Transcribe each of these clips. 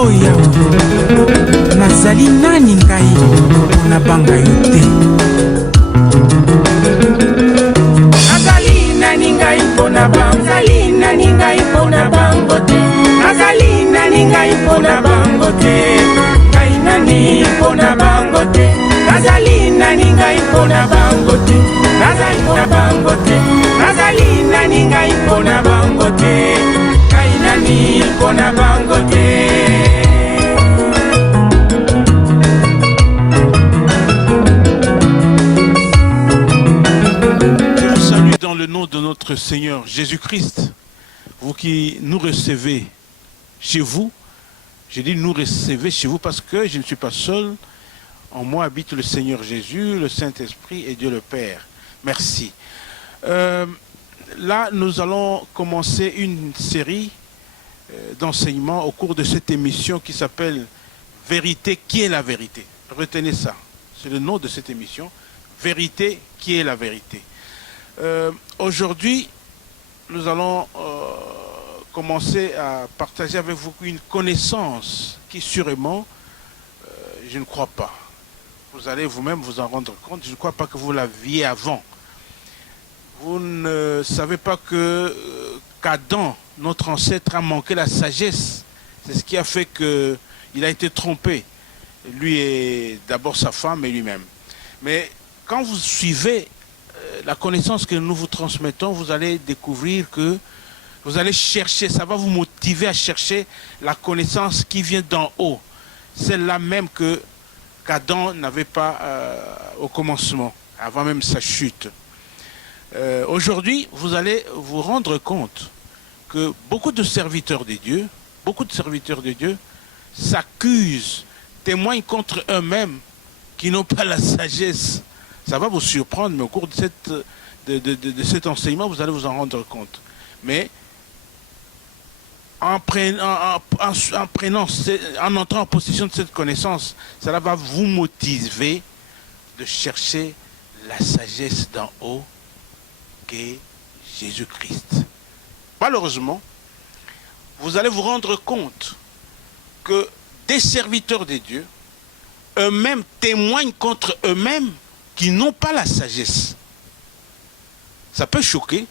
Oh Yawe, nazali nani ngai mpona banga yo te? Nazali nani ngai mpona bango? Nazali nani ngai mpona bango te? Nazali nani ngai mpona bango te? Ngai nani mpona bango te? Nazali nani ngai mpona bango te? Nazali mpona bango te? Nazali nani ngai mpona bango te? Ngai nani mpona bango te? Dans le nom de notre Seigneur Jésus-Christ, vous qui nous recevez chez vous, je dis nous recevez chez vous parce que je ne suis pas seul. En moi habite le Seigneur Jésus, le Saint-Esprit et Dieu le Père. Merci. Là, nous allons commencer une série d'enseignements au cours de cette émission qui s'appelle « Vérité, qui est la vérité ?» Retenez ça, c'est le nom de cette émission. « Vérité, qui est la vérité ?» Aujourd'hui, nous allons commencer à partager avec vous une connaissance qui sûrement, je ne crois pas. Vous allez vous-même vous en rendre compte, je ne crois pas que vous l'aviez avant. Vous ne savez pas que qu'Adam, notre ancêtre, a manqué la sagesse. C'est ce qui a fait qu'il a été trompé. Lui et d'abord sa femme et lui-même. Mais quand vous suivez la connaissance que nous vous transmettons, vous allez découvrir que vous allez chercher, ça va vous motiver à chercher la connaissance qui vient d'en haut. Celle-là même qu'Adam n'avait pas au commencement, avant même sa chute. Aujourd'hui, vous allez vous rendre compte que beaucoup de serviteurs de Dieu s'accusent, témoignent contre eux-mêmes qui n'ont pas la sagesse. Ça va vous surprendre, mais au cours de cet enseignement, vous allez vous en rendre compte. Mais en entrant en possession de cette connaissance, cela va vous motiver de chercher la sagesse d'en haut qu'est Jésus-Christ. Malheureusement, vous allez vous rendre compte que des serviteurs de Dieu, eux-mêmes témoignent contre eux-mêmes qui n'ont pas la sagesse. Ça peut choquer,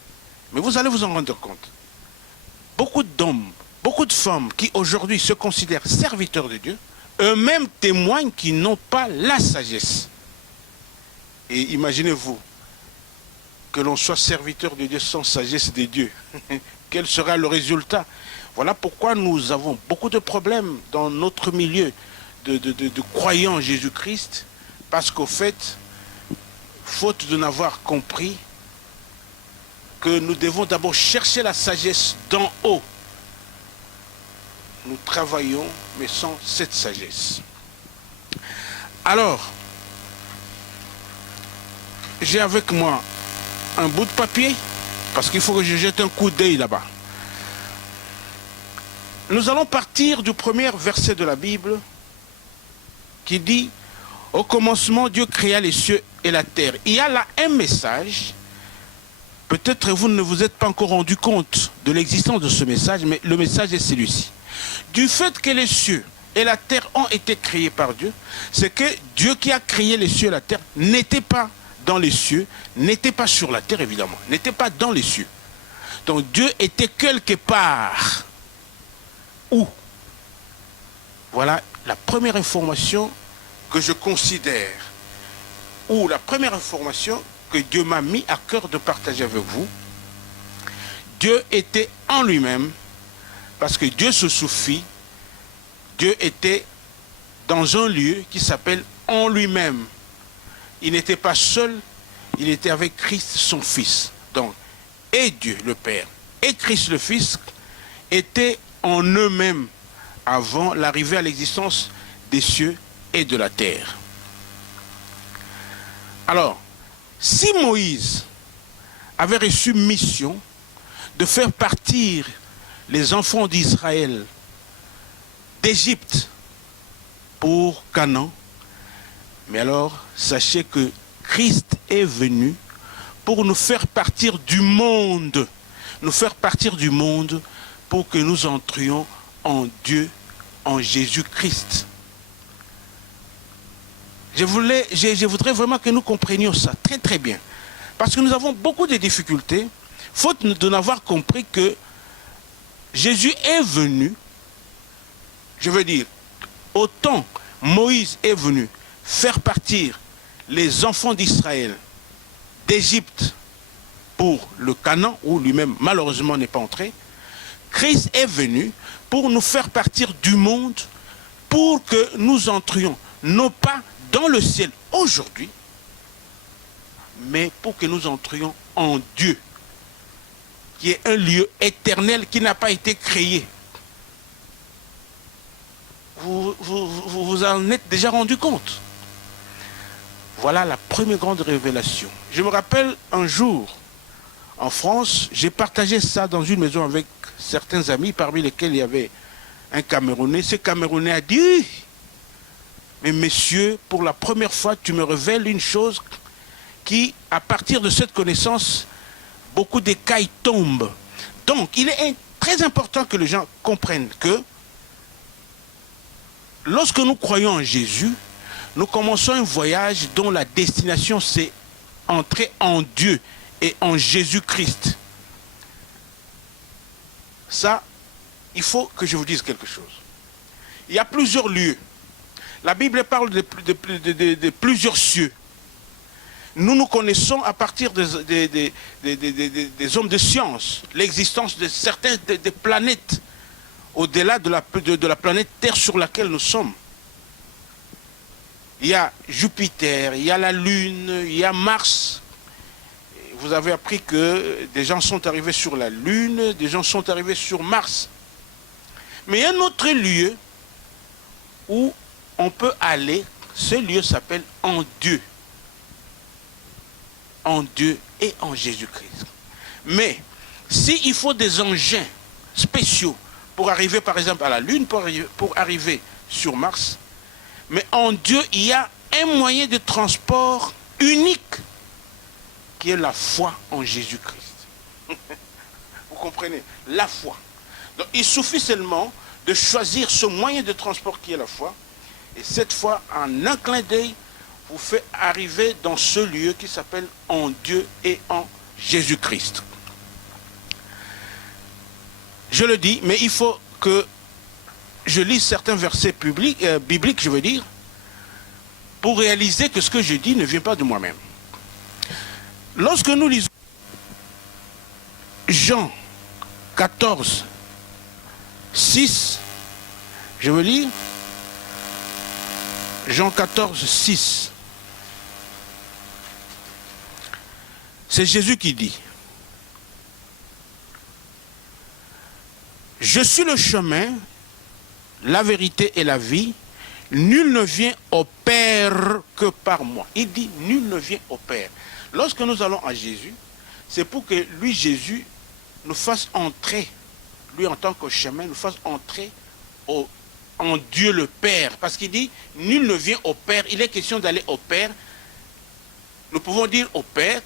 mais vous allez vous en rendre compte. Beaucoup d'hommes, beaucoup de femmes qui aujourd'hui se considèrent serviteurs de Dieu, eux-mêmes témoignent qu'ils n'ont pas la sagesse. Et imaginez-vous que l'on soit serviteur de Dieu sans sagesse de Dieu. Quel sera le résultat? Voilà pourquoi nous avons beaucoup de problèmes dans notre milieu de croyants en Jésus-Christ, parce qu'au fait, faute de n'avoir compris que nous devons d'abord chercher la sagesse d'en haut. Nous travaillons, mais sans cette sagesse. Alors, j'ai avec moi un bout de papier, parce qu'il faut que je jette un coup d'œil là-bas. Nous allons partir du premier verset de la Bible qui dit: au commencement, Dieu créa les cieux et la terre. Il y a là un message. Peut-être vous ne vous êtes pas encore rendu compte de l'existence de ce message, mais le message est celui-ci. Du fait que les cieux et la terre ont été créés par Dieu, c'est que Dieu qui a créé les cieux et la terre n'était pas dans les cieux, n'était pas sur la terre évidemment, n'était pas dans les cieux. Donc Dieu était quelque part. Où? Voilà la première information que je considère, ou la première information que Dieu m'a mis à cœur de partager avec vous. Dieu était en lui-même, parce que Dieu se suffit. Dieu était dans un lieu qui s'appelle en lui-même. Il n'était pas seul, il était avec Christ son Fils. Donc, et Dieu le Père, et Christ le Fils étaient en eux-mêmes avant l'arrivée à l'existence des cieux et de la terre. Alors, si Moïse avait reçu mission de faire partir les enfants d'Israël d'Égypte pour Canaan, mais alors sachez que Christ est venu pour nous faire partir du monde pour que nous entrions en Dieu en Jésus-Christ. Je voudrais vraiment que nous comprenions ça très très bien. Parce que nous avons beaucoup de difficultés, faute de n'avoir compris que Jésus est venu, je veux dire, autant Moïse est venu faire partir les enfants d'Israël d'Égypte pour le Canaan, où lui-même malheureusement n'est pas entré, Christ est venu pour nous faire partir du monde, pour que nous entrions, non pas dans le ciel aujourd'hui, mais pour que nous entrions en Dieu, qui est un lieu éternel qui n'a pas été créé. Vous en êtes déjà rendu compte. Voilà la première grande révélation. Je me rappelle un jour, en France, j'ai partagé ça dans une maison avec certains amis, parmi lesquels il y avait un Camerounais. Ce Camerounais a dit, mais messieurs, pour la première fois, tu me révèles une chose qui, à partir de cette connaissance, beaucoup d'écailles tombent. Donc, il est très important que les gens comprennent que lorsque nous croyons en Jésus, nous commençons un voyage dont la destination, c'est entrer en Dieu et en Jésus-Christ. Ça, il faut que je vous dise quelque chose. Il y a plusieurs lieux. La Bible parle de plusieurs cieux. Nous nous connaissons à partir des hommes de science, l'existence de certaines des planètes au-delà de la planète Terre sur laquelle nous sommes. Il y a Jupiter, il y a la Lune, il y a Mars. Vous avez appris que des gens sont arrivés sur la Lune, des gens sont arrivés sur Mars. Mais il y a un autre lieu où on peut aller, ce lieu s'appelle en Dieu. En Dieu et en Jésus-Christ. Mais s'il faut des engins spéciaux pour arriver par exemple à la Lune, pour arriver sur Mars, mais en Dieu il y a un moyen de transport unique qui est la foi en Jésus-Christ. Vous comprenez? La foi. Donc il suffit seulement de choisir ce moyen de transport qui est la foi, et cette fois, en un clin d'œil, vous fait arriver dans ce lieu qui s'appelle en Dieu et en Jésus-Christ. Je le dis, mais il faut que je lise certains versets bibliques, je veux dire, pour réaliser que ce que je dis ne vient pas de moi-même. Lorsque nous lisons Jean 14, 6, je veux lire Jean 14, 6. C'est Jésus qui dit, « Je suis le chemin, la vérité et la vie. Nul ne vient au Père que par moi. » Il dit, « Nul ne vient au Père. » Lorsque nous allons à Jésus, c'est pour que lui, Jésus, nous fasse entrer, lui en tant que chemin, nous fasse entrer en Dieu le Père. Parce qu'il dit, nul ne vient au Père. Il est question d'aller au Père. Nous pouvons dire au Père,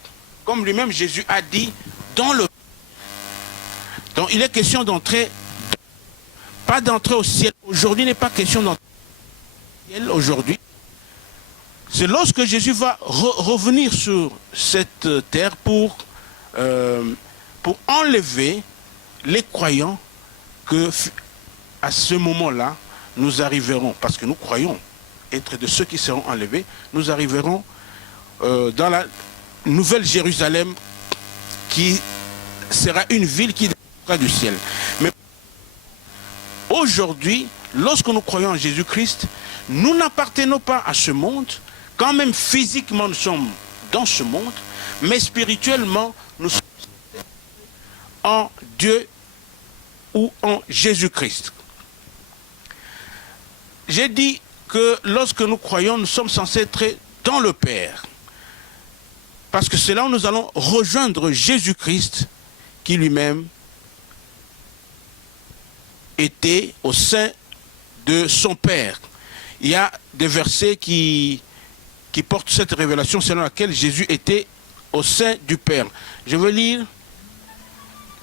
comme lui-même Jésus a dit, dans le... Donc il est question d'entrer, pas d'entrer au ciel. Aujourd'hui, il n'est pas question d'entrer au ciel aujourd'hui. C'est lorsque Jésus va revenir sur cette terre pour enlever les croyants que à ce moment-là, nous arriverons, parce que nous croyons être de ceux qui seront enlevés, nous arriverons dans la nouvelle Jérusalem qui sera une ville qui descendra du ciel. Mais aujourd'hui, lorsque nous croyons en Jésus-Christ, nous n'appartenons pas à ce monde, quand même physiquement nous sommes dans ce monde, mais spirituellement nous sommes en Dieu ou en Jésus-Christ. J'ai dit que lorsque nous croyons, nous sommes censés être dans le Père. Parce que c'est là où nous allons rejoindre Jésus-Christ qui lui-même était au sein de son Père. Il y a des versets qui portent cette révélation selon laquelle Jésus était au sein du Père. Je veux lire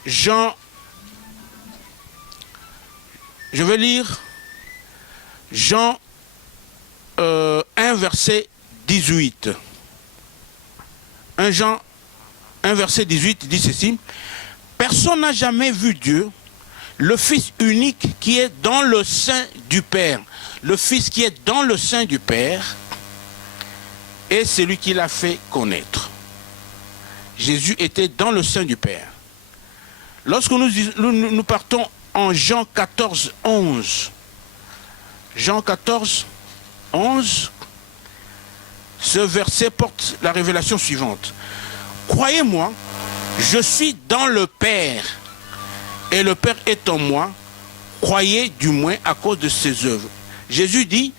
Jean. Je vais lire Jean 1, verset 18. 1 Jean 1, verset 18 dit ceci. Personne n'a jamais vu Dieu, le Fils unique qui est dans le sein du Père. Le Fils qui est dans le sein du Père est celui qui l'a fait connaître. Jésus était dans le sein du Père. Lorsque nous partons en Jean 14, 11, Jean 14, 11, ce verset porte la révélation suivante. Croyez-moi, je suis dans le Père, et le Père est en moi. Croyez du moins à cause de ses œuvres. Jésus dit,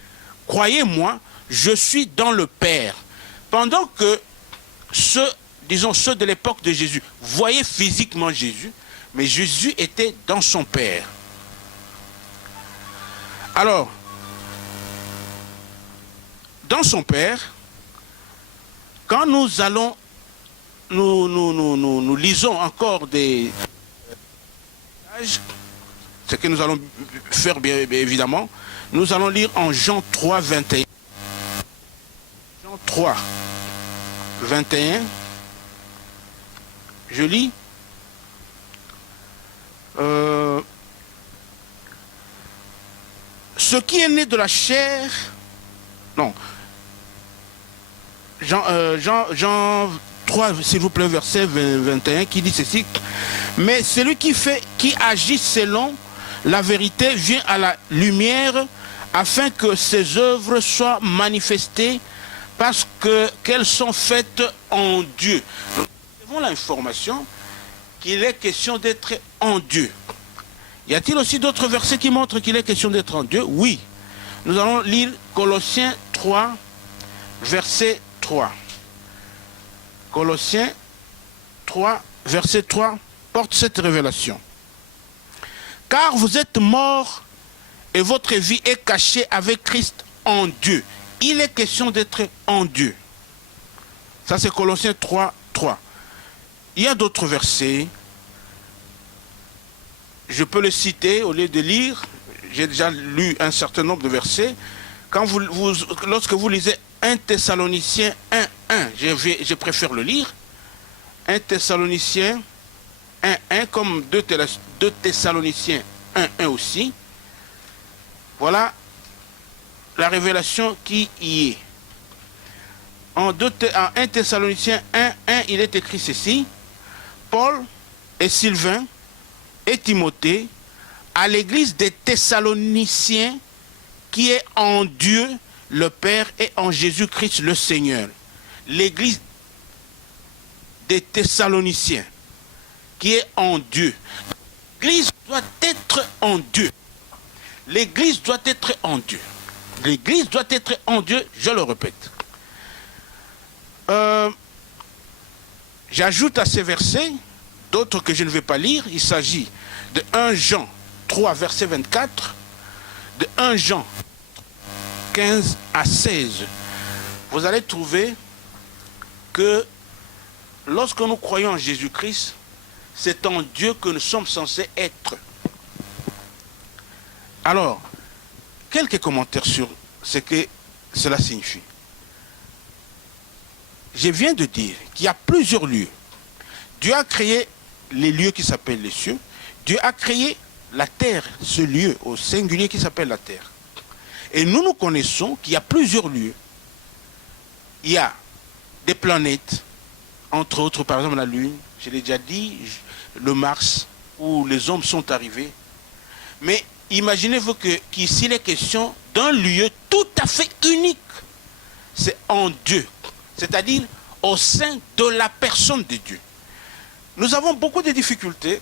croyez-moi, je suis dans le Père. Pendant que ceux de l'époque de Jésus voyaient physiquement Jésus, mais Jésus était dans son Père. Alors, dans son Père, quand nous allons, nous lisons encore des passages, ce que nous allons faire bien évidemment, nous allons lire en Jean 3, 21. Jean 3, 21. Je lis. Ce qui est né de la chair, non, Jean 3, s'il vous plaît, verset 21, qui dit ceci. Mais celui qui agit selon la vérité vient à la lumière afin que ses œuvres soient manifestées parce qu'elles sont faites en Dieu. Nous avons l'information qu'il est question d'être en Dieu. Y a-t-il aussi d'autres versets qui montrent qu'il est question d'être en Dieu? Oui. Nous allons lire Colossiens 3, verset 3. Colossiens 3, verset 3 porte cette révélation. Car vous êtes morts et votre vie est cachée avec Christ en Dieu. Il est question d'être en Dieu. Ça c'est Colossiens 3, 3. Il y a d'autres versets. Je peux le citer au lieu de lire. J'ai déjà lu un certain nombre de versets. Lorsque vous lisez 1 Thessaloniciens 1, 1, je préfère le lire. 1 Thessaloniciens 1, 1, comme 2 Thessaloniciens 1, 1 aussi. Voilà la révélation qui y est. En 1 Thessaloniciens 1, 1, il est écrit ceci. Paul et Sylvain et Timothée à l'église des Thessaloniciens qui est en Dieu le Père et en Jésus-Christ le Seigneur. L'église des Thessaloniciens qui est en Dieu. L'église doit être en Dieu. L'église doit être en Dieu. L'église doit être en Dieu, je le répète. J'ajoute à ces versets d'autres que je ne vais pas lire. Il s'agit de 1 Jean 3, verset 24, de 1 Jean 15 à 16. Vous allez trouver que lorsque nous croyons en Jésus-Christ, c'est en Dieu que nous sommes censés être. Alors, quelques commentaires sur ce que cela signifie. Je viens de dire qu'il y a plusieurs lieux. Dieu a créé les lieux qui s'appellent les cieux. Dieu a créé la terre, ce lieu au singulier qui s'appelle la terre. Et nous connaissons qu'il y a plusieurs lieux. Il y a des planètes, entre autres par exemple la Lune, je l'ai déjà dit, le Mars, où les hommes sont arrivés. Mais imaginez-vous qu'ici il est question d'un lieu tout à fait unique. C'est en Dieu, c'est-à-dire au sein de la personne de Dieu. Nous avons beaucoup de difficultés.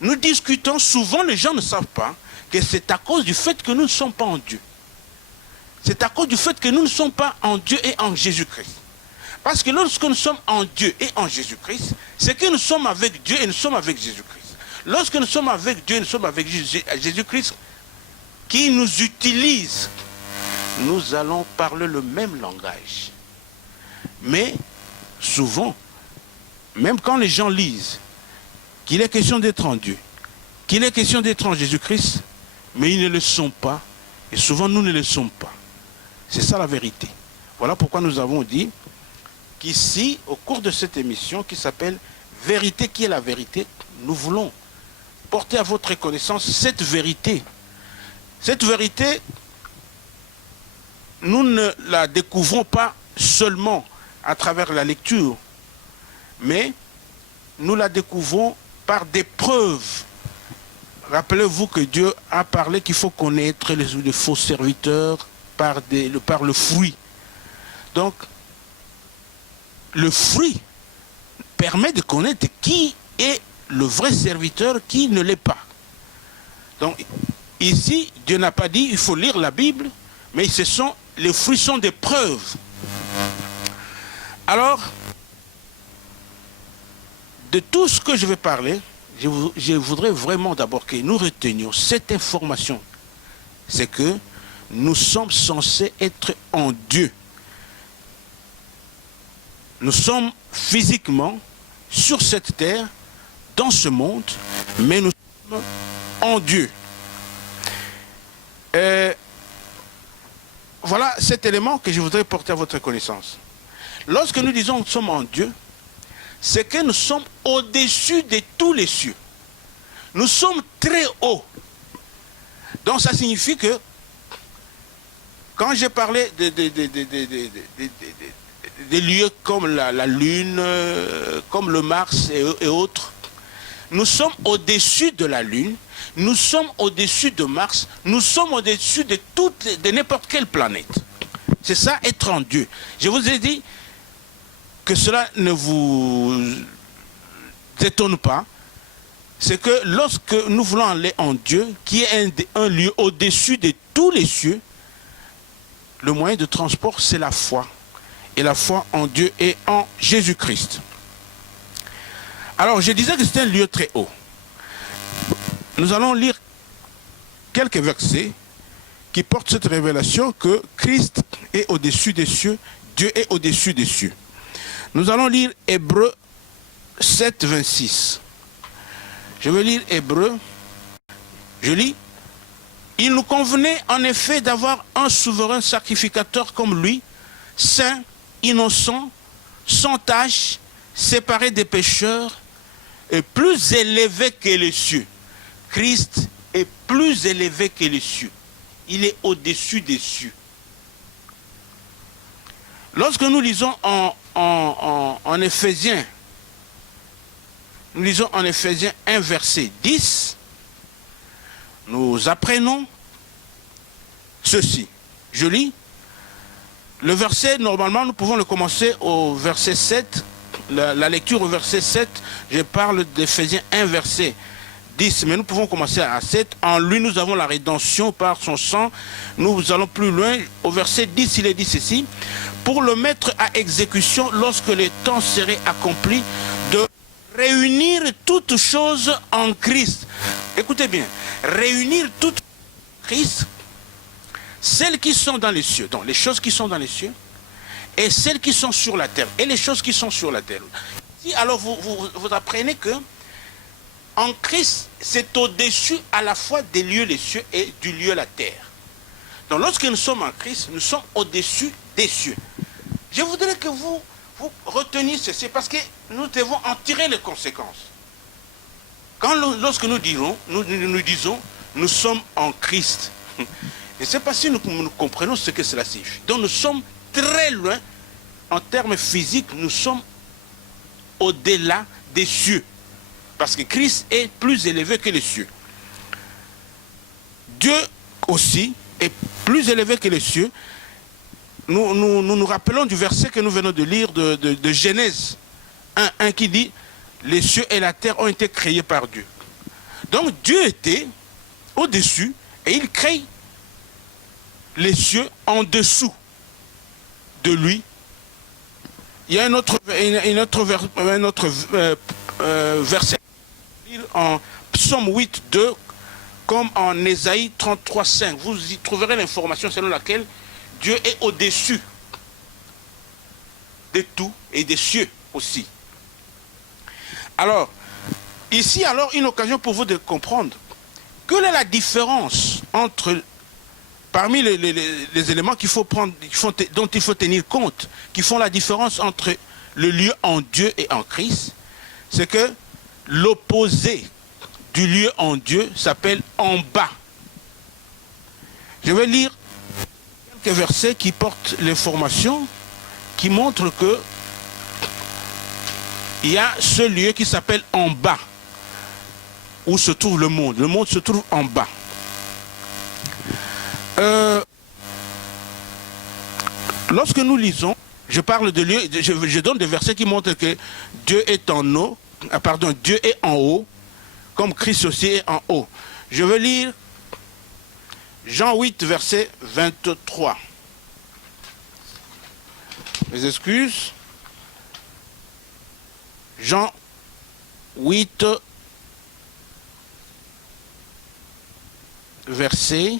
Nous discutons, souvent les gens ne savent pas que c'est à cause du fait que nous ne sommes pas en Dieu. C'est à cause du fait que nous ne sommes pas en Dieu et en Jésus-Christ. Parce que lorsque nous sommes en Dieu et en Jésus-Christ, c'est que nous sommes avec Dieu et nous sommes avec Jésus-Christ. Lorsque nous sommes avec Dieu et nous sommes avec Jésus-Christ, qui nous utilise, nous allons parler le même langage. Mais souvent, même quand les gens lisent qu'il est question d'être en Dieu, qu'il est question d'être en Jésus-Christ, mais ils ne le sont pas, Et souvent, nous ne le sommes pas. C'est ça la vérité. Voilà pourquoi nous avons dit qu'ici, au cours de cette émission qui s'appelle « Vérité qui est la vérité », nous voulons porter à votre connaissance cette vérité. Cette vérité, nous ne la découvrons pas seulement à travers la lecture, mais nous la découvrons par des preuves. Rappelez-vous que Dieu a parlé qu'il faut connaître les faux serviteurs par le fruit. Donc, le fruit permet de connaître qui est le vrai serviteur, qui ne l'est pas. Donc, ici, Dieu n'a pas dit il faut lire la Bible, mais les fruits sont des preuves. Alors, de tout ce que je vais parler, je voudrais vraiment d'abord que nous retenions cette information. C'est que nous sommes censés être en Dieu. Nous sommes physiquement sur cette terre, dans ce monde, mais nous sommes en Dieu. Voilà cet élément que je voudrais porter à votre connaissance. Lorsque nous disons que nous sommes en Dieu, c'est que nous sommes au-dessus de tous les cieux. Nous sommes très hauts. Donc ça signifie que quand j'ai parlé des lieux comme la Lune, comme le Mars et autres, nous sommes au-dessus de la Lune, nous sommes au-dessus de Mars, nous sommes au-dessus de n'importe quelle planète. C'est ça, être en Dieu. Je vous ai dit que cela ne vous étonne pas. C'est que lorsque nous voulons aller en Dieu, qui est un lieu au-dessus de tous les cieux, le moyen de transport, c'est la foi. Et la foi en Dieu et en Jésus-Christ. Alors, je disais que c'était un lieu très haut. Nous allons lire quelques versets qui portent cette révélation que Christ est au-dessus des cieux, Dieu est au-dessus des cieux. Nous allons lire Hébreux 7, 26. Je vais lire Hébreux. Je lis. Il nous convenait en effet d'avoir un souverain sacrificateur comme lui, saint, innocent, sans tache, séparé des pécheurs, et plus élevé que les cieux. Christ est plus élevé que les cieux. Il est au-dessus des cieux. Lorsque nous lisons en Éphésiens, nous lisons en Éphésiens 1 verset 10, nous apprenons ceci. Je lis. Le verset, normalement, nous pouvons le commencer au verset 7. La lecture au verset 7, je parle d'Éphésiens 1 verset 10, mais nous pouvons commencer à 7. En lui, nous avons la rédemption par son sang. Nous allons plus loin. Au verset 10, il est dit ceci. Pour le mettre à exécution lorsque le temps serait accompli, de réunir toutes choses en Christ. Écoutez bien, réunir toutes choses en Christ, celles qui sont dans les cieux, donc les choses qui sont dans les cieux, et celles qui sont sur la terre, et les choses qui sont sur la terre. Ici, alors vous apprenez que en Christ, c'est au-dessus à la fois des lieux les cieux et du lieu la terre. Donc lorsque nous sommes en Christ, nous sommes au-dessus des cieux. Je voudrais que vous reteniez ceci, parce que nous devons en tirer les conséquences. Lorsque nous disons, nous sommes en Christ, je ne sais pas si nous comprenons ce que cela signifie. Donc nous sommes très loin, en termes physiques, nous sommes au-delà des cieux. Parce que Christ est plus élevé que les cieux. Dieu aussi est plus élevé que les cieux. Nous rappelons du verset que nous venons de lire de Genèse 1 qui dit « Les cieux et la terre ont été créés par Dieu ». Donc Dieu était au-dessus et il crée les cieux en dessous de lui. Il y a un autre verset en Psaume 8, 2, comme en Ésaïe 33, 5. Vous y trouverez l'information selon laquelle Dieu est au-dessus de tout et des cieux aussi. Alors, ici, alors, une occasion pour vous de comprendre quelle est la différence entre parmi les éléments qu'il faut prendre, dont il faut tenir compte, qui font la différence entre le lieu en Dieu et en Christ, c'est que l'opposé du lieu en Dieu s'appelle en bas. Je vais lire quelques versets qui portent l'information, qui montrent que il y a ce lieu qui s'appelle en bas, où se trouve le monde. Le monde se trouve en bas. Lorsque nous lisons, je parle de lieu, je donne des versets qui montrent que Dieu est en haut, Dieu est en haut, comme Christ aussi est en haut. Je veux lire Jean 8, verset 23. Mes excuses. Jean 8, verset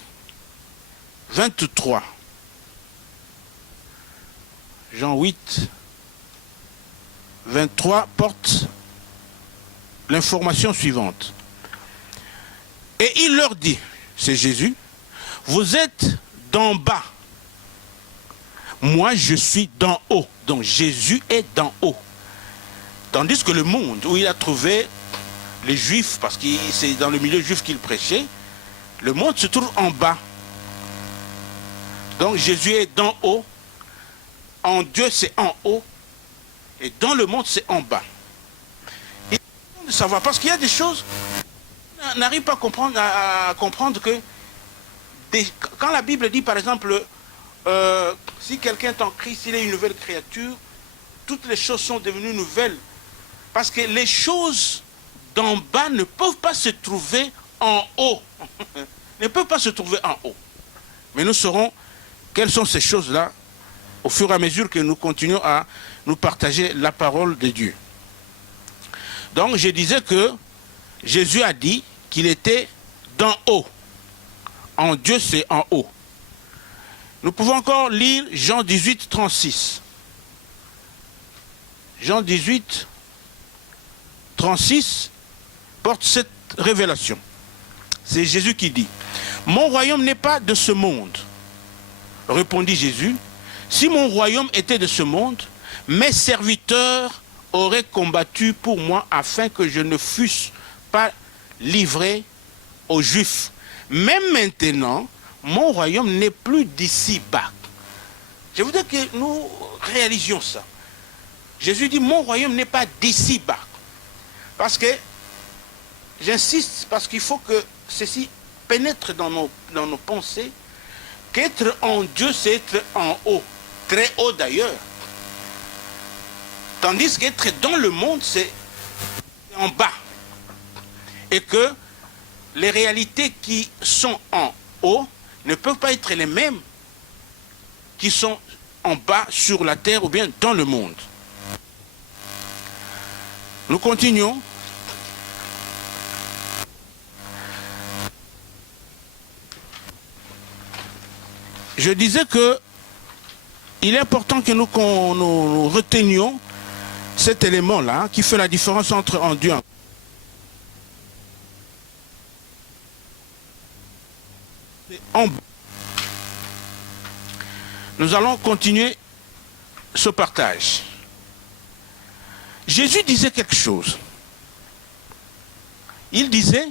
23. Jean 8, 23 porte l'information suivante. Et il leur dit, c'est Jésus, vous êtes d'en bas, moi je suis d'en haut. Donc Jésus est d'en haut. Tandis que le monde où il a trouvé les Juifs, parce que c'est dans le milieu juif qu'il prêchait, le monde se trouve en bas. Donc Jésus est d'en haut, en Dieu c'est en haut, et dans le monde c'est en bas. Il faut de savoir, parce qu'il y a des choses, on n'arrive pas à comprendre que, quand la Bible dit par exemple, si quelqu'un est en Christ, il est une nouvelle créature, toutes les choses sont devenues nouvelles. Parce que les choses d'en bas ne peuvent pas se trouver en haut. Ne peuvent pas se trouver en haut. Mais nous saurons quelles sont ces choses-là au fur et à mesure que nous continuons à nous partager la parole de Dieu. Donc je disais que Jésus a dit qu'il était d'en haut. En Dieu c'est en haut. Nous pouvons encore lire Jean 18, 36. Jean 18, 36 porte cette révélation. C'est Jésus qui dit, « Mon royaume n'est pas de ce monde. » Répondit Jésus, « Si mon royaume était de ce monde, mes serviteurs auraient combattu pour moi afin que je ne fusse pas livré aux Juifs. Mais maintenant, mon royaume n'est plus d'ici-bas. » Je voudrais que nous réalisions ça. Jésus dit, mon royaume n'est pas d'ici-bas. Parce que, j'insiste, parce qu'il faut que ceci pénètre dans nos pensées, qu'être en Dieu, c'est être en haut, très haut d'ailleurs. Tandis qu'être dans le monde, c'est en bas. Et que les réalités qui sont en haut ne peuvent pas être les mêmes qui sont en bas sur la terre ou bien dans le monde. Nous continuons. Je disais que il est important que nous retenions cet élément-là qui fait la différence entre en Dieu. Nous allons continuer ce partage. Jésus disait quelque chose. Il disait,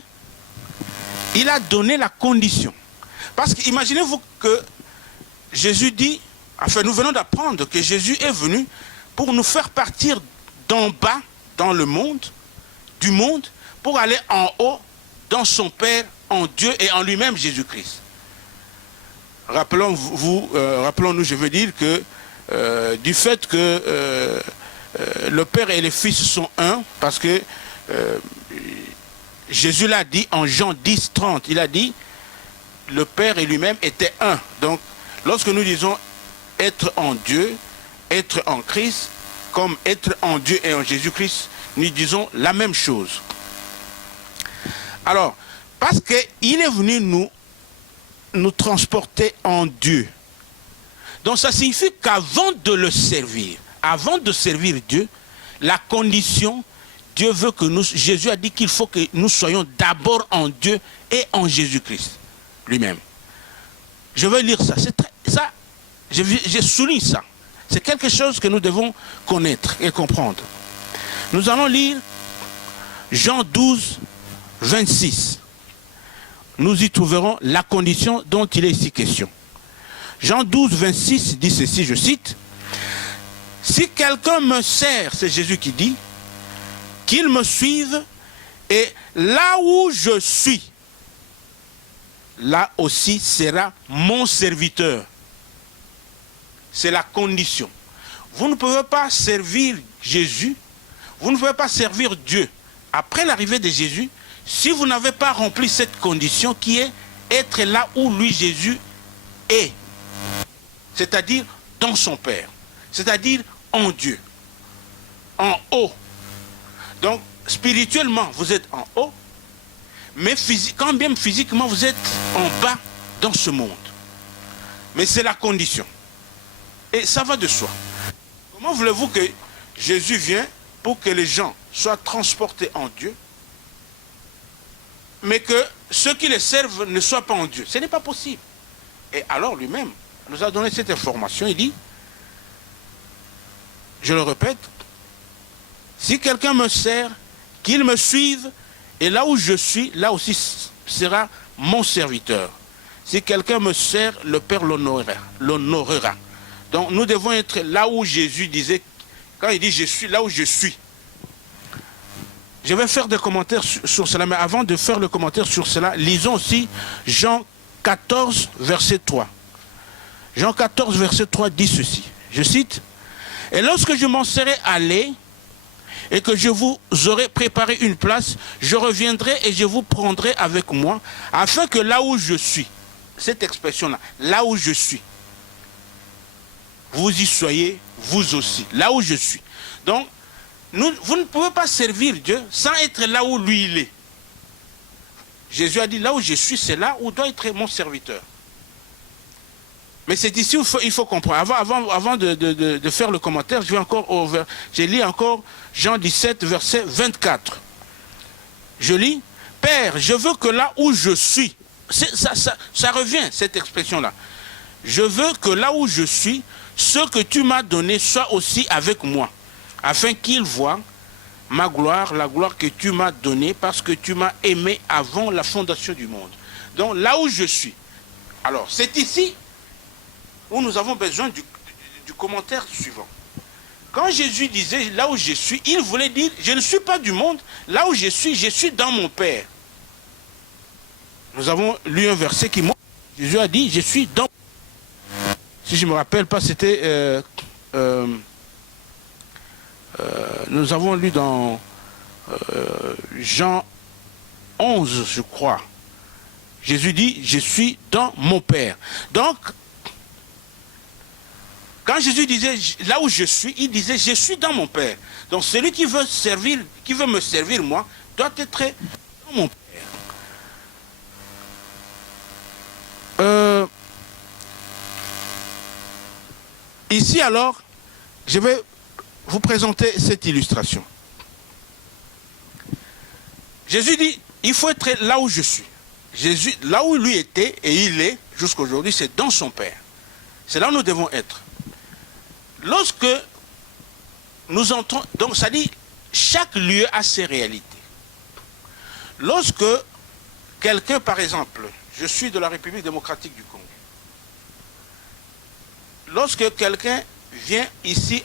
il a donné la condition. Parce que imaginez-vous que Jésus dit, enfin nous venons d'apprendre que Jésus est venu pour nous faire partir d'en bas dans le monde, du monde, pour aller en haut dans son Père, en Dieu et en lui-même Jésus-Christ. Rappelons-nous, je veux dire que du fait que le Père et le Fils sont un, parce que Jésus l'a dit en Jean 10, 30, il a dit le Père et lui-même étaient un. Donc lorsque nous disons être en Dieu, être en Christ, comme être en Dieu et en Jésus-Christ, nous disons la même chose. Alors, parce qu'il est venu nous transporter en Dieu. Donc ça signifie qu'avant de le servir, avant de servir Dieu, la condition, Dieu veut que nous, Jésus a dit qu'il faut que nous soyons d'abord en Dieu et en Jésus-Christ lui-même. Je vais lire ça. Ça, je souligne ça. C'est quelque chose que nous devons connaître et comprendre. Nous allons lire Jean 12, 26. Nous y trouverons la condition dont il est ici question. Jean 12, 26 dit ceci, je cite. « Si quelqu'un me sert, c'est Jésus qui dit, qu'il me suive, et là où je suis, là aussi sera mon serviteur. » C'est la condition. Vous ne pouvez pas servir Jésus, vous ne pouvez pas servir Dieu après l'arrivée de Jésus si vous n'avez pas rempli cette condition qui est être là où lui, Jésus, est. C'est-à-dire dans son Père. C'est-à-dire en Dieu. En haut. Donc, spirituellement, vous êtes en haut, mais quand bien physiquement, vous êtes en bas dans ce monde. Mais c'est la condition. Et ça va de soi. Comment voulez-vous que Jésus vienne pour que les gens soient transportés en Dieu, mais que ceux qui les servent ne soient pas en Dieu? Ce n'est pas possible. Et alors lui-même nous a donné cette information. Il dit, je le répète, si quelqu'un me sert, qu'il me suive, et là où je suis, là aussi sera mon serviteur. Si quelqu'un me sert, le Père l'honorera. Donc nous devons être là où Jésus disait, quand il dit je suis, là où je suis. Je vais faire des commentaires sur cela, mais avant de faire le commentaire sur cela, lisons aussi Jean 14, verset 3. Jean 14, verset 3 dit ceci, je cite, « Et lorsque je m'en serai allé, et que je vous aurai préparé une place, je reviendrai et je vous prendrai avec moi, afin que là où je suis, cette expression-là, là où je suis, vous y soyez, vous aussi, là où je suis. » Donc, vous ne pouvez pas servir Dieu sans être là où lui il est. Jésus a dit, là où je suis, c'est là où doit être mon serviteur. Mais c'est ici où il faut comprendre. Avant de faire le commentaire, je lis encore Jean 17, verset 24. Je lis, « Père, je veux que là où je suis, ça revient, cette expression-là. Je veux que là où je suis, ce que tu m'as donné soit aussi avec moi, afin qu'ils voient ma gloire, la gloire que tu m'as donnée, parce que tu m'as aimé avant la fondation du monde. » Donc là où je suis. Alors, c'est ici où nous avons besoin du commentaire suivant. Quand Jésus disait là où je suis, il voulait dire je ne suis pas du monde, là où je suis dans mon Père. Nous avons lu un verset qui montre, Jésus a dit je suis dans. Si je ne me rappelle pas, c'était nous avons lu dans Jean 11, je crois. Jésus dit je suis dans mon Père. Donc quand Jésus disait là où je suis, il disait je suis dans mon Père. Donc celui qui veut me servir moi, doit être dans mon Père. Ici alors, je vais vous présenter cette illustration. Jésus dit, il faut être là où je suis. Jésus, là où lui était et il est jusqu'à aujourd'hui, c'est dans son Père. C'est là où nous devons être. Lorsque nous entrons, donc ça dit, chaque lieu a ses réalités. Lorsque quelqu'un, par exemple, je suis de la République démocratique du Congo, lorsque quelqu'un vient ici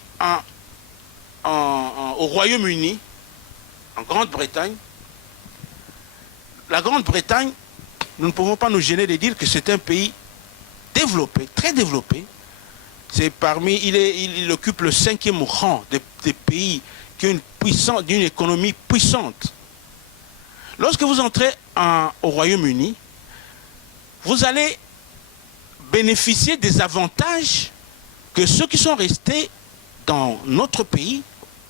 au Royaume-Uni, en Grande-Bretagne, la Grande-Bretagne, nous ne pouvons pas nous gêner de dire que c'est un pays développé, très développé. C'est il occupe le 5e rang des pays qui ont d'une économie puissante. Lorsque vous entrez au Royaume-Uni, vous allez bénéficier des avantages que ceux qui sont restés dans notre pays,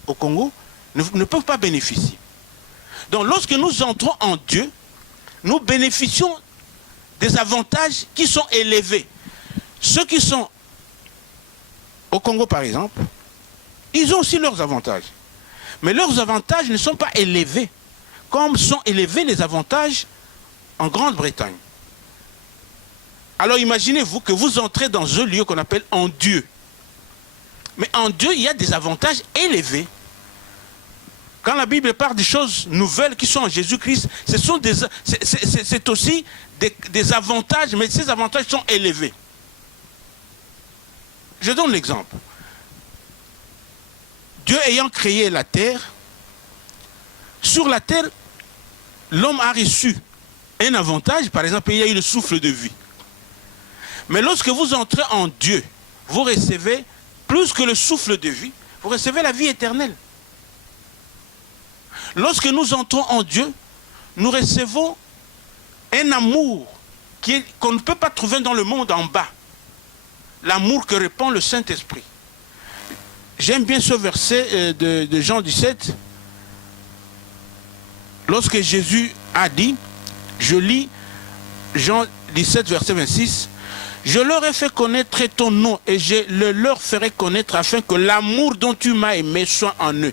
au Congo, ne peuvent pas bénéficier. Donc lorsque nous entrons en Dieu, nous bénéficions des avantages qui sont élevés. Ceux qui sont au Congo, par exemple, ils ont aussi leurs avantages. Mais leurs avantages ne sont pas élevés, comme sont élevés les avantages en Grande-Bretagne. Alors imaginez-vous que vous entrez dans un lieu qu'on appelle en Dieu. Mais en Dieu, il y a des avantages élevés. Quand la Bible parle des choses nouvelles qui sont en Jésus-Christ, c'est aussi des avantages, mais ces avantages sont élevés. Je donne l'exemple. Dieu ayant créé la terre, sur la terre, l'homme a reçu un avantage, par exemple, il y a eu le souffle de vie. Mais lorsque vous entrez en Dieu, vous recevez plus que le souffle de vie, vous recevez la vie éternelle. Lorsque nous entrons en Dieu, nous recevons un amour qu'on ne peut pas trouver dans le monde en bas. L'amour que répand le Saint-Esprit. J'aime bien ce verset de Jean 17. Lorsque Jésus a dit, je lis Jean 17, verset 26, « Je leur ai fait connaître ton nom et je le leur ferai connaître afin que l'amour dont tu m'as aimé soit en eux. »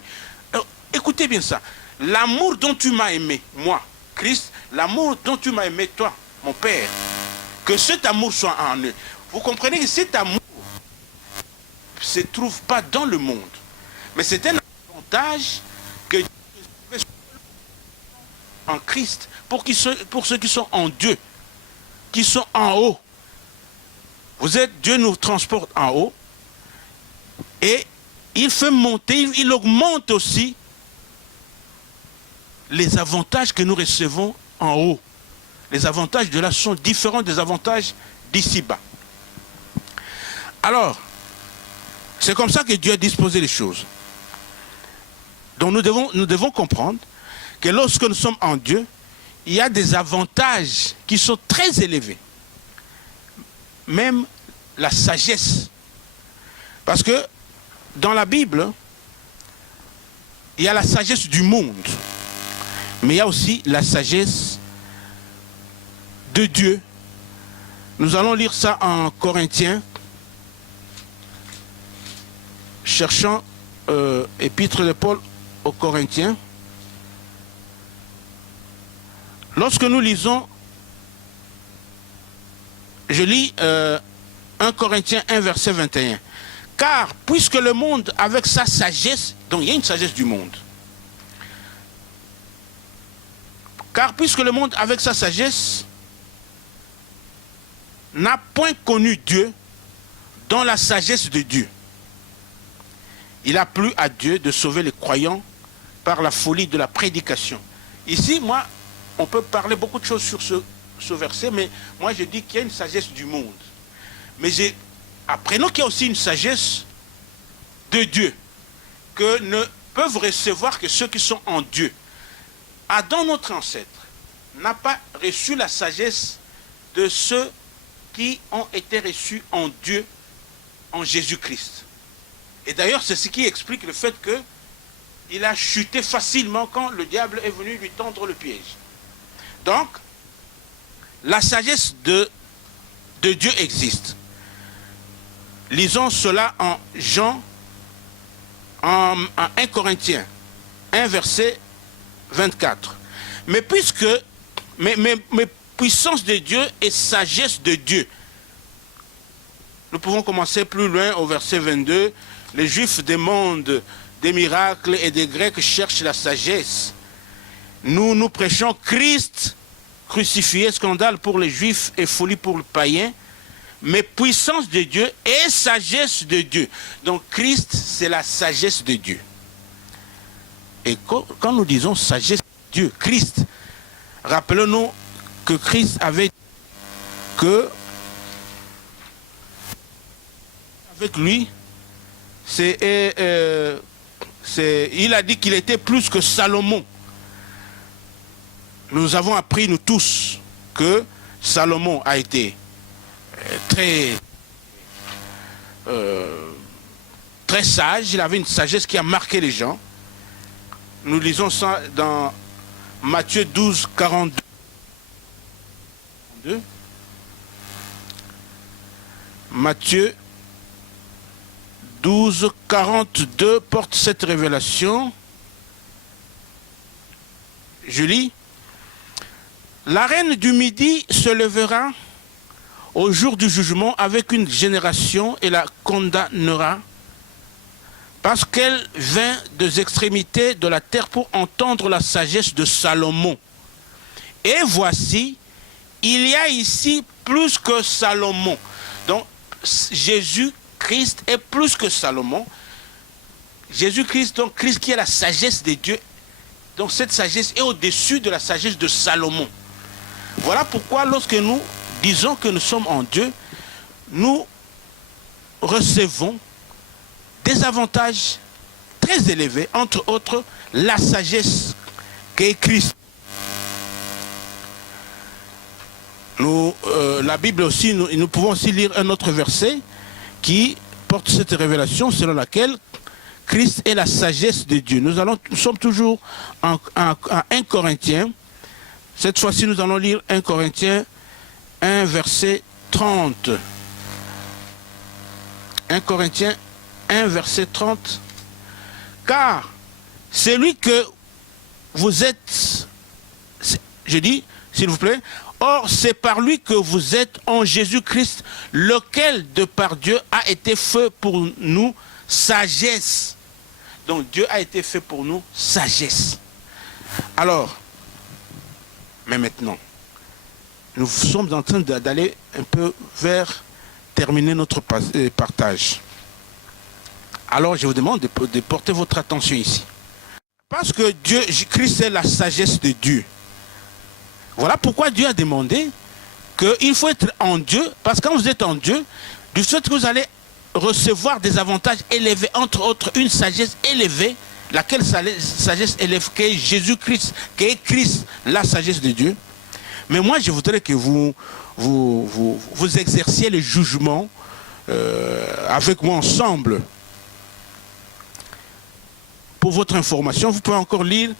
Écoutez bien ça. L'amour dont tu m'as aimé, moi, Christ, l'amour dont tu m'as aimé, toi, mon Père, que cet amour soit en eux. Vous comprenez que cet amour ne se trouve pas dans le monde. Mais c'est un avantage que Dieu fait en Christ pour ceux qui sont en Dieu, qui sont en haut. Dieu nous transporte en haut et il fait monter, il augmente aussi les avantages que nous recevons en haut. Les avantages de là sont différents des avantages d'ici-bas. Alors, c'est comme ça que Dieu a disposé les choses. Donc nous devons comprendre que lorsque nous sommes en Dieu, il y a des avantages qui sont très élevés. Même la sagesse. Parce que dans la Bible, il y a la sagesse du monde. Mais il y a aussi la sagesse de Dieu. Nous allons lire ça en Corinthiens. Cherchant épître de Paul aux Corinthiens. Lorsque nous lisons, je lis 1 Corinthiens 1 verset 21. Car puisque le monde avec sa sagesse, donc il y a une sagesse du monde. Car puisque le monde avec sa sagesse n'a point connu Dieu dans la sagesse de Dieu. Il a plu à Dieu de sauver les croyants par la folie de la prédication. Ici, moi, on peut parler beaucoup de choses sur ce verset, mais moi je dis qu'il y a une sagesse du monde. Mais apprenons qu'il y a aussi une sagesse de Dieu, que ne peuvent recevoir que ceux qui sont en Dieu. Adam, notre ancêtre, n'a pas reçu la sagesse de ceux qui ont été reçus en Dieu, en Jésus-Christ. Et d'ailleurs, c'est ce qui explique le fait qu'il a chuté facilement quand le diable est venu lui tendre le piège. Donc, la sagesse de Dieu existe. Lisons cela en Jean, en 1 Corinthiens, 1 verset 24. Mais puissance de Dieu et sagesse de Dieu. Nous pouvons commencer plus loin au verset 22. Les Juifs demandent des miracles et les Grecs cherchent la sagesse. Nous prêchons Christ crucifié, scandale pour les Juifs et folie pour le païen, mais puissance de Dieu et sagesse de Dieu. Donc Christ, c'est la sagesse de Dieu. Et quand nous disons sagesse de Dieu, Christ, rappelons-nous que Christ avait dit que avec lui, il a dit qu'il était plus que Salomon. Nous avons appris, nous tous, que Salomon a été très sage. Il avait une sagesse qui a marqué les gens. Nous lisons ça dans Matthieu 12, 42. Matthieu 12, 42 porte cette révélation. Je lis. La reine du Midi se levera au jour du jugement avec une génération et la condamnera, parce qu'elle vint des extrémités de la terre pour entendre la sagesse de Salomon. Et voici, il y a ici plus que Salomon. Donc, Jésus-Christ est plus que Salomon. Jésus-Christ, donc Christ qui est la sagesse de Dieu, donc cette sagesse est au-dessus de la sagesse de Salomon. Voilà pourquoi lorsque nous disons que nous sommes en Dieu, nous recevons des avantages très élevés, entre autres la sagesse qu'est Christ. La Bible aussi, nous pouvons aussi lire un autre verset qui porte cette révélation selon laquelle Christ est la sagesse de Dieu. Nous sommes toujours en 1 Corinthiens. Cette fois-ci, nous allons lire 1 Corinthiens 1, verset 30. 1 Corinthiens 1, verset 30. Car celui que vous êtes, je dis, s'il vous plaît, or c'est par lui que vous êtes en Jésus-Christ, lequel de par Dieu a été fait pour nous sagesse. Donc Dieu a été fait pour nous sagesse. Alors, mais maintenant, nous sommes en train d'aller un peu vers terminer notre partage. Alors je vous demande de porter votre attention ici. Parce que Dieu, Christ est la sagesse de Dieu. Voilà pourquoi Dieu a demandé qu'il faut être en Dieu, parce que quand vous êtes en Dieu, du fait que vous allez recevoir des avantages élevés, entre autres une sagesse élevée, laquelle sagesse élève, qui est Jésus-Christ, qui est Christ, la sagesse de Dieu. Mais moi, je voudrais que vous exerciez le jugement avec moi ensemble. Pour votre information, vous pouvez encore lire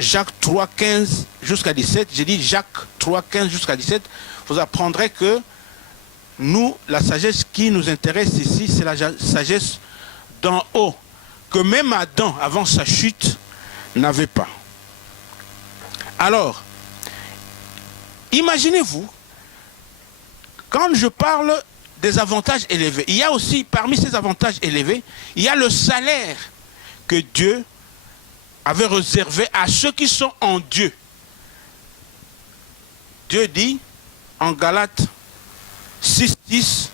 Jacques 3, 15 jusqu'à 17. J'ai dit Jacques 3, 15 jusqu'à 17. Vous apprendrez que nous, la sagesse qui nous intéresse ici, c'est la sagesse d'en haut, que même Adam, avant sa chute, n'avait pas. Alors, imaginez-vous, quand je parle des avantages élevés, il y a aussi, parmi ces avantages élevés, il y a le salaire que Dieu avait réservé à ceux qui sont en Dieu. Dieu dit, en Galates 6, 10,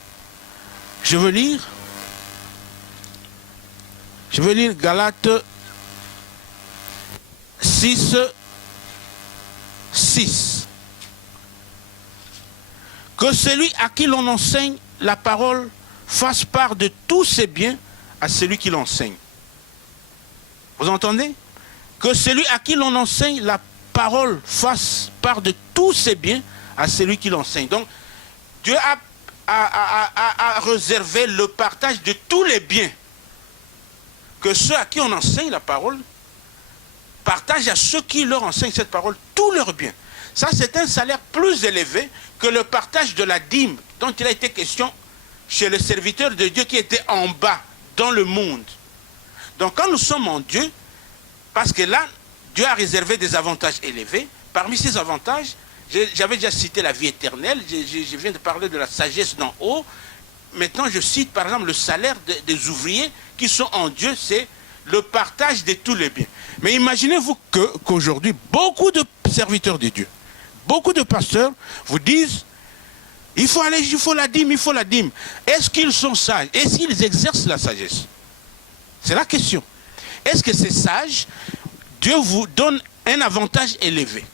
je veux lire Galates 6, 6. Que celui à qui l'on enseigne la parole fasse part de tous ses biens à celui qui l'enseigne. Vous entendez? Que celui à qui l'on enseigne la parole fasse part de tous ses biens à celui qui l'enseigne. Donc, Dieu a réservé le partage de tous les biens que ceux à qui on enseigne la parole partagent à ceux qui leur enseignent cette parole tous leurs biens. Ça, c'est un salaire plus élevé que le partage de la dîme dont il a été question chez le serviteur de Dieu qui était en bas dans le monde. Donc, quand nous sommes en Dieu, parce que là, Dieu a réservé des avantages élevés. Parmi ces avantages, j'avais déjà cité la vie éternelle, je viens de parler de la sagesse d'en haut. Maintenant, je cite par exemple le salaire des ouvriers qui sont en Dieu, c'est le partage de tous les biens. Mais imaginez-vous qu'aujourd'hui, beaucoup de serviteurs de Dieu, beaucoup de pasteurs vous disent, il faut la dîme, il faut la dîme. Est-ce qu'ils sont sages? Est-ce qu'ils exercent la sagesse? C'est la question. Est-ce que c'est sage? Dieu vous donne un avantage élevé.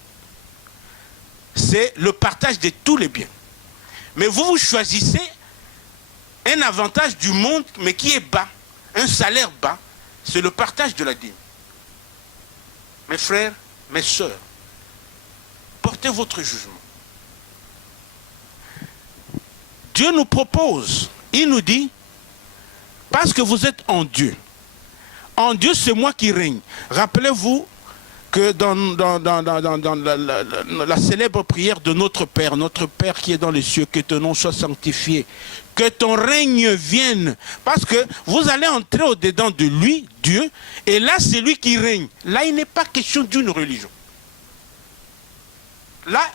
C'est le partage de tous les biens. Mais vous choisissez un avantage du monde, mais qui est bas, un salaire bas, c'est le partage de la dîme. Mes frères, mes sœurs, portez votre jugement. Dieu nous propose, il nous dit, parce que vous êtes en Dieu, c'est moi qui règne. Rappelez-vous que dans la célèbre prière de notre Père qui est dans les cieux, que ton nom soit sanctifié, que ton règne vienne. Parce que vous allez entrer au-dedans de lui, Dieu, et là c'est lui qui règne. Là il n'est pas question d'une religion. Là,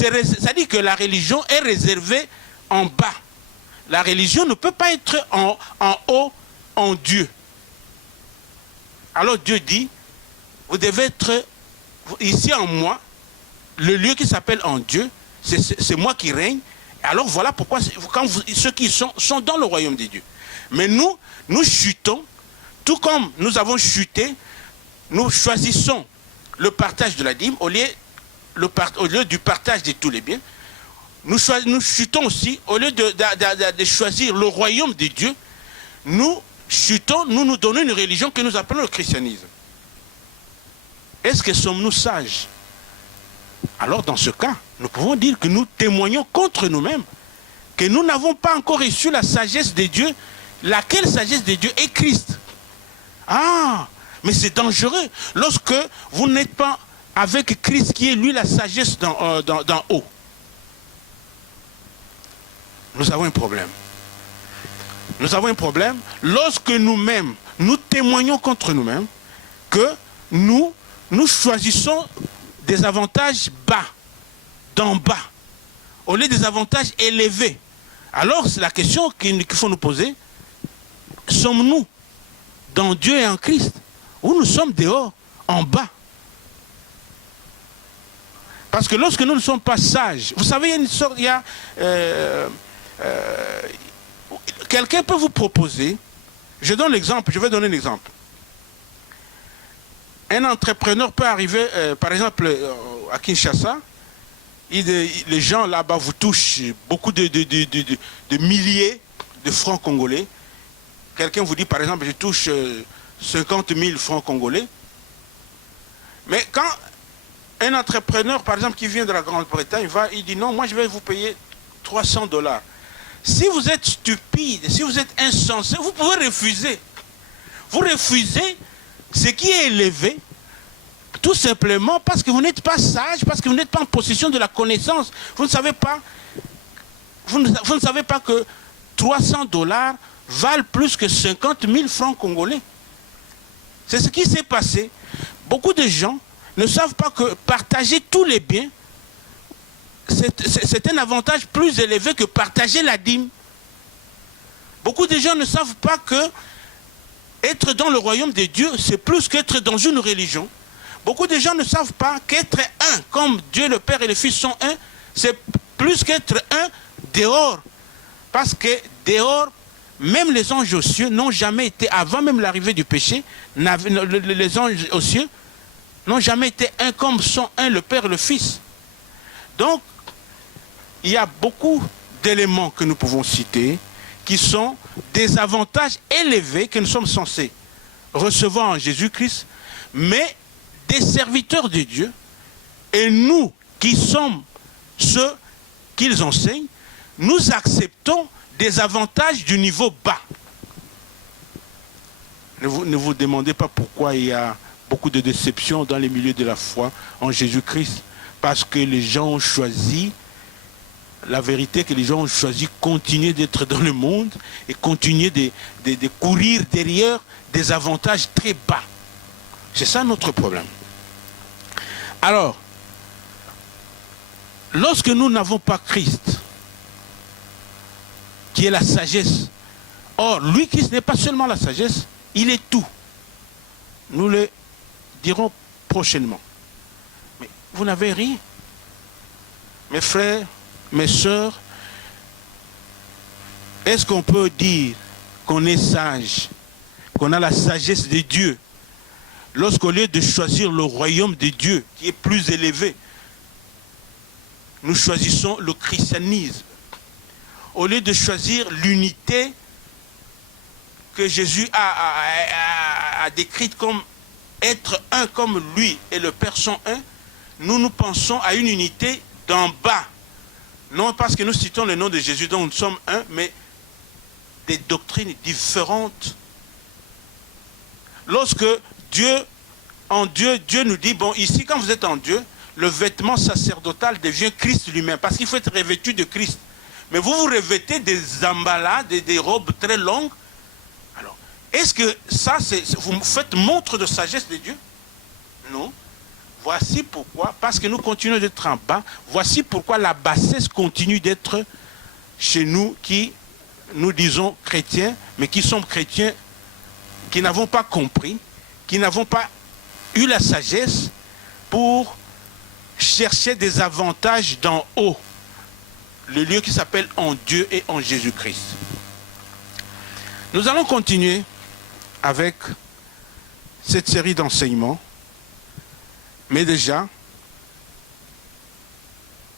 C'est-à-dire que la religion est réservée en bas. La religion ne peut pas être en haut, en Dieu. Alors Dieu dit, vous devez être ici en moi, le lieu qui s'appelle en Dieu, c'est moi qui règne. Alors voilà pourquoi quand ceux qui sont dans le royaume de Dieu. Mais nous chutons, tout comme nous avons chuté, nous choisissons le partage de la dîme au lieu du partage de tous les biens. Nous chutons aussi, au lieu de choisir le royaume de Dieu, nous chutons, nous donnons une religion que nous appelons le christianisme. Est-ce que sommes-nous sages? Alors dans ce cas, nous pouvons dire que nous témoignons contre nous-mêmes, que nous n'avons pas encore reçu la sagesse de Dieu, laquelle sagesse de Dieu est Christ. Ah, mais c'est dangereux lorsque vous n'êtes pas avec Christ qui est lui la sagesse d'en haut. Nous avons un problème. Nous avons un problème lorsque nous-mêmes, nous témoignons contre nous-mêmes que nous choisissons des avantages bas, d'en bas, au lieu des avantages élevés. Alors, c'est la question qu'il faut nous poser. Sommes-nous dans Dieu et en Christ, ou nous sommes dehors, en bas? Parce que lorsque nous ne sommes pas sages, vous savez, quelqu'un peut vous proposer, je vais donner un exemple. Un entrepreneur peut arriver, par exemple, à Kinshasa, les gens là-bas vous touchent beaucoup de milliers de francs congolais. Quelqu'un vous dit, par exemple, je touche 50 000 francs congolais. Mais quand un entrepreneur, par exemple, qui vient de la Grande-Bretagne, il dit non, moi je vais vous payer 300 $. Si vous êtes stupide, si vous êtes insensé, vous pouvez refuser. Vous refusez ce qui est élevé, tout simplement parce que vous n'êtes pas sage, parce que vous n'êtes pas en possession de la connaissance. Vous ne savez pas, vous ne savez pas que 300 $ valent plus que 50 000 francs congolais. C'est ce qui s'est passé. Beaucoup de gens ne savent pas que partager tous les biens, c'est un avantage plus élevé que partager la dîme. Beaucoup de gens ne savent pas que être dans le royaume de Dieu, c'est plus qu'être dans une religion. Beaucoup de gens ne savent pas qu'être un, comme Dieu le Père et le Fils sont un, c'est plus qu'être un dehors. Parce que dehors, même les anges aux cieux n'ont jamais été, avant même l'arrivée du péché, les anges aux cieux n'ont jamais été un comme sont un le Père et le Fils. Donc, il y a beaucoup d'éléments que nous pouvons citer qui sont des avantages élevés que nous sommes censés recevoir en Jésus-Christ, mais des serviteurs de Dieu, et nous qui sommes ceux qu'ils enseignent, nous acceptons des avantages du niveau bas. Ne vous demandez pas pourquoi il y a beaucoup de déceptions dans les milieux de la foi en Jésus-Christ, parce que les gens ont choisi, la vérité que les gens ont choisi continuer d'être dans le monde et continuer de courir derrière des avantages très bas. C'est ça notre problème. Alors, lorsque nous n'avons pas Christ, qui est la sagesse, or, lui, Christ n'est pas seulement la sagesse, il est tout. Nous le dirons prochainement. Mais vous n'avez rien. Mes frères, mes sœurs, est-ce qu'on peut dire qu'on est sage, qu'on a la sagesse de Dieu, lorsqu'au lieu de choisir le royaume de Dieu, qui est plus élevé, nous choisissons le christianisme, au lieu de choisir l'unité que Jésus a décrite comme être un comme lui et le Père sont un, nous pensons à une unité d'en bas. Non parce que nous citons le nom de Jésus dont nous sommes un, mais des doctrines différentes. Lorsque Dieu nous dit, bon, ici, quand vous êtes en Dieu, le vêtement sacerdotal devient Christ lui-même, parce qu'il faut être revêtu de Christ. Mais vous vous revêtez des emballas, des robes très longues. Alors, est-ce que ça, vous faites montre de sagesse de Dieu? Non. Voici pourquoi, parce que nous continuons d'être en bas, voici pourquoi la bassesse continue d'être chez nous qui nous disons chrétiens, mais qui sommes chrétiens, qui n'avons pas compris, qui n'avons pas eu la sagesse pour chercher des avantages d'en haut, le lieu qui s'appelle en Dieu et en Jésus-Christ. Nous allons continuer avec cette série d'enseignements, mais déjà,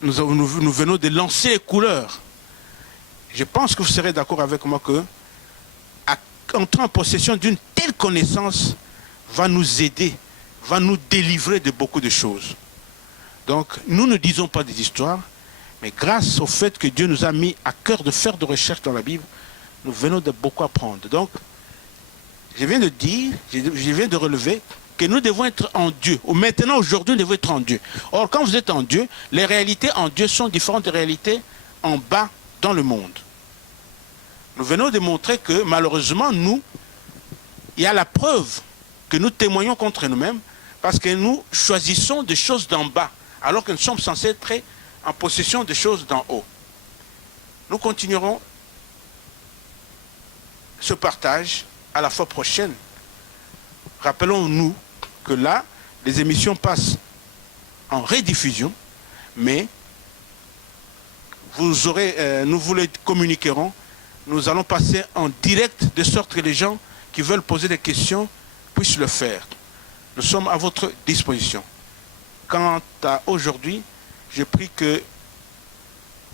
nous venons de lancer les couleurs. Je pense que vous serez d'accord avec moi que entrer en possession d'une telle connaissance va nous aider, va nous délivrer de beaucoup de choses. Donc, nous ne disons pas des histoires, mais grâce au fait que Dieu nous a mis à cœur de faire de recherches dans la Bible, nous venons de beaucoup apprendre. Donc, je viens de dire, je viens de relever que nous devons être en Dieu. Maintenant, aujourd'hui, nous devons être en Dieu. Or, quand vous êtes en Dieu, les réalités en Dieu sont différentes des réalités en bas dans le monde. Nous venons de montrer que, malheureusement, il y a la preuve que nous témoignons contre nous-mêmes parce que nous choisissons des choses d'en bas, alors que nous sommes censés être en possession des choses d'en haut. Nous continuerons ce partage à la fois prochaine. Rappelons-nous que là, les émissions passent en rediffusion, mais nous vous les communiquerons. Nous allons passer en direct de sorte que les gens qui veulent poser des questions puissent le faire. Nous sommes à votre disposition. Quant à aujourd'hui, je prie que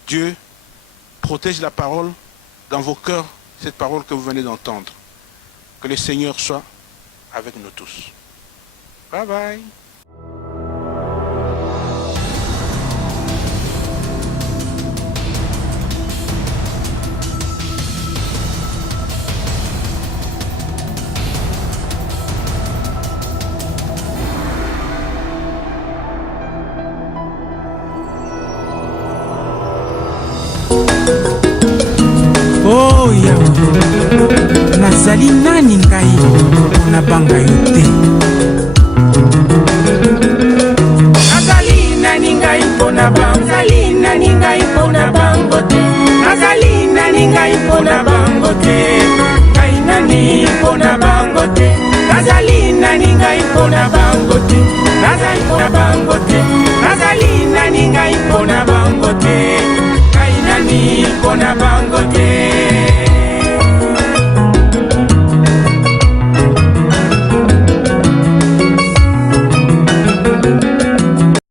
Dieu protège la parole dans vos cœurs, cette parole que vous venez d'entendre. Que le Seigneur soit avec nous tous. Bye bye. Oh Yahweh, nazali nani ngai na banga yo te.